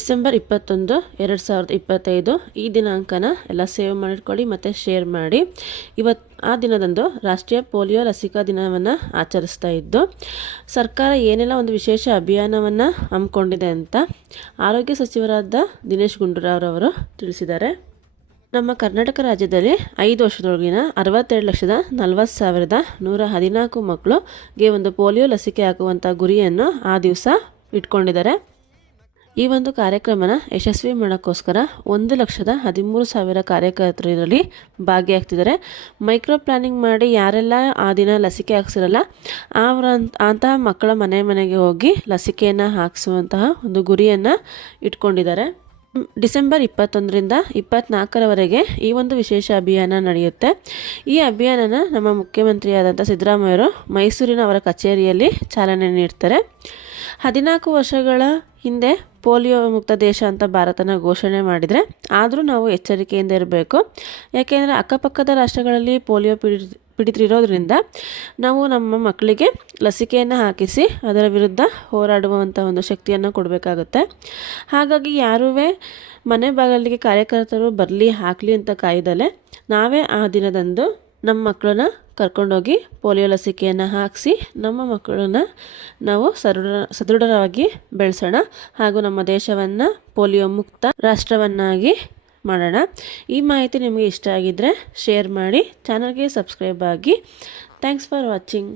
December ಇಪ್ಪತ್ತೊಂದು, ಎರಡು ಸಾವಿರದ ಇಪ್ಪತ್ತೈದು. ಈ ದಿನಾಂಕನ ಎಲ್ಲ ಸೇವ್ ಮಾಡಿಟ್ಕೊಳ್ಳಿ, ಮತ್ತು ಶೇರ್ ಮಾಡಿ. ಇವತ್ತು ಆ ದಿನದಂದು ರಾಷ್ಟ್ರೀಯ ಪೋಲಿಯೋ ಲಸಿಕಾ ದಿನವನ್ನು ಆಚರಿಸ್ತಾ ಇದ್ದು, ಸರ್ಕಾರ ಏನೆಲ್ಲ ಒಂದು ವಿಶೇಷ ಅಭಿಯಾನವನ್ನು ಹಮ್ಮಿಕೊಂಡಿದೆ ಅಂತ ಆರೋಗ್ಯ ಸಚಿವರಾದ ದಿನೇಶ್ ಗುಂಡೂರಾವ್ರವರು ತಿಳಿಸಿದ್ದಾರೆ. ನಮ್ಮ ಕರ್ನಾಟಕ ರಾಜ್ಯದಲ್ಲಿ ಐದು ವರ್ಷದೊಳಗಿನ ಅರವತ್ತೆರಡು ಲಕ್ಷದ ನಲವತ್ತು ಸಾವಿರದ ನೂರ ಹದಿನಾಲ್ಕು ಮಕ್ಕಳುಗೆ ಒಂದು ಪೋಲಿಯೋ ಲಸಿಕೆ ಹಾಕುವಂಥ ಗುರಿಯನ್ನು ಆ ದಿವಸ ಇಟ್ಕೊಂಡಿದ್ದಾರೆ. ಈ ಒಂದು ಕಾರ್ಯಕ್ರಮನ ಯಶಸ್ವಿ ಮಾಡೋಕ್ಕೋಸ್ಕರ ಒಂದು ಲಕ್ಷದ ಹದಿಮೂರು ಸಾವಿರ ಕಾರ್ಯಕರ್ತರು ಇದರಲ್ಲಿ ಭಾಗಿಯಾಗ್ತಿದ್ದಾರೆ. ಮೈಕ್ರೋ ಪ್ಲಾನಿಂಗ್ ಮಾಡಿ ಯಾರೆಲ್ಲ ಆ ದಿನ ಲಸಿಕೆ ಹಾಕ್ಸಿರಲ್ಲ, ಅವರ ಅಂತಹ ಮಕ್ಕಳ ಮನೆ ಮನೆಗೆ ಹೋಗಿ ಲಸಿಕೆಯನ್ನು ಹಾಕಿಸುವಂತಹ ಒಂದು ಗುರಿಯನ್ನು ಇಟ್ಕೊಂಡಿದ್ದಾರೆ. ಡಿಸೆಂಬರ್ ಇಪ್ಪತ್ತೊಂದರಿಂದ ಇಪ್ಪತ್ತ್ನಾಲ್ಕರವರೆಗೆ ಈ ಒಂದು ವಿಶೇಷ ಅಭಿಯಾನ ನಡೆಯುತ್ತೆ. ಈ ಅಭಿಯಾನನ ನಮ್ಮ ಮುಖ್ಯಮಂತ್ರಿಯಾದಂಥ ಸಿದ್ದರಾಮಯ್ಯರು ಮೈಸೂರಿನ ಅವರ ಕಚೇರಿಯಲ್ಲಿ ಚಾಲನೆ ನೀಡ್ತಾರೆ. ಹದಿನಾಲ್ಕು ವರ್ಷಗಳ ಹಿಂದೆ ಪೋಲಿಯೋ ಮುಕ್ತ ದೇಶ ಅಂತ ಭಾರತನ ಘೋಷಣೆ ಮಾಡಿದರೆ ಆದರೂ ನಾವು ಎಚ್ಚರಿಕೆಯಿಂದ ಇರಬೇಕು. ಯಾಕೆಂದರೆ ಅಕ್ಕಪಕ್ಕದ ರಾಷ್ಟ್ರಗಳಲ್ಲಿ ಪೋಲಿಯೋ ಪೀಡಿ ಪೀಡಿತರಿರೋದ್ರಿಂದ ನಾವು ನಮ್ಮ ಮಕ್ಕಳಿಗೆ ಲಸಿಕೆಯನ್ನು ಹಾಕಿಸಿ ಅದರ ವಿರುದ್ಧ ಹೋರಾಡುವಂಥ ಒಂದು ಶಕ್ತಿಯನ್ನು ಕೊಡಬೇಕಾಗುತ್ತೆ. ಹಾಗಾಗಿ ಯಾರೂ ಮನೆ ಬಾಗಿಲಿಗೆ ಕಾರ್ಯಕರ್ತರು ಬರಲಿ ಹಾಕಲಿ ಅಂತ ಕಾಯ್ದಲೆ ನಾವೇ ಆ ದಿನದಂದು ನಮ್ಮ ಮಕ್ಕಳನ್ನ ಕರ್ಕೊಂಡೋಗಿ ಪೋಲಿಯೋ ಲಸಿಕೆಯನ್ನು ಹಾಕಿಸಿ ನಮ್ಮ ಮಕ್ಕಳನ್ನ ನಾವು ಸದೃಢ ಸದೃಢವಾಗಿ ಬೆಳೆಸೋಣ ಹಾಗೂ ನಮ್ಮ ದೇಶವನ್ನು ಪೋಲಿಯೋ ಮುಕ್ತ ರಾಷ್ಟ್ರವನ್ನಾಗಿ ಮಾಡೋಣ. ಈ ಮಾಹಿತಿ ನಿಮಗೆ ಇಷ್ಟ ಆಗಿದ್ದರೆ ಶೇರ್ ಮಾಡಿ, ಚಾನಲ್ಗೆ ಸಬ್ಸ್ಕ್ರೈಬ್ ಆಗಿ. Thanks for watching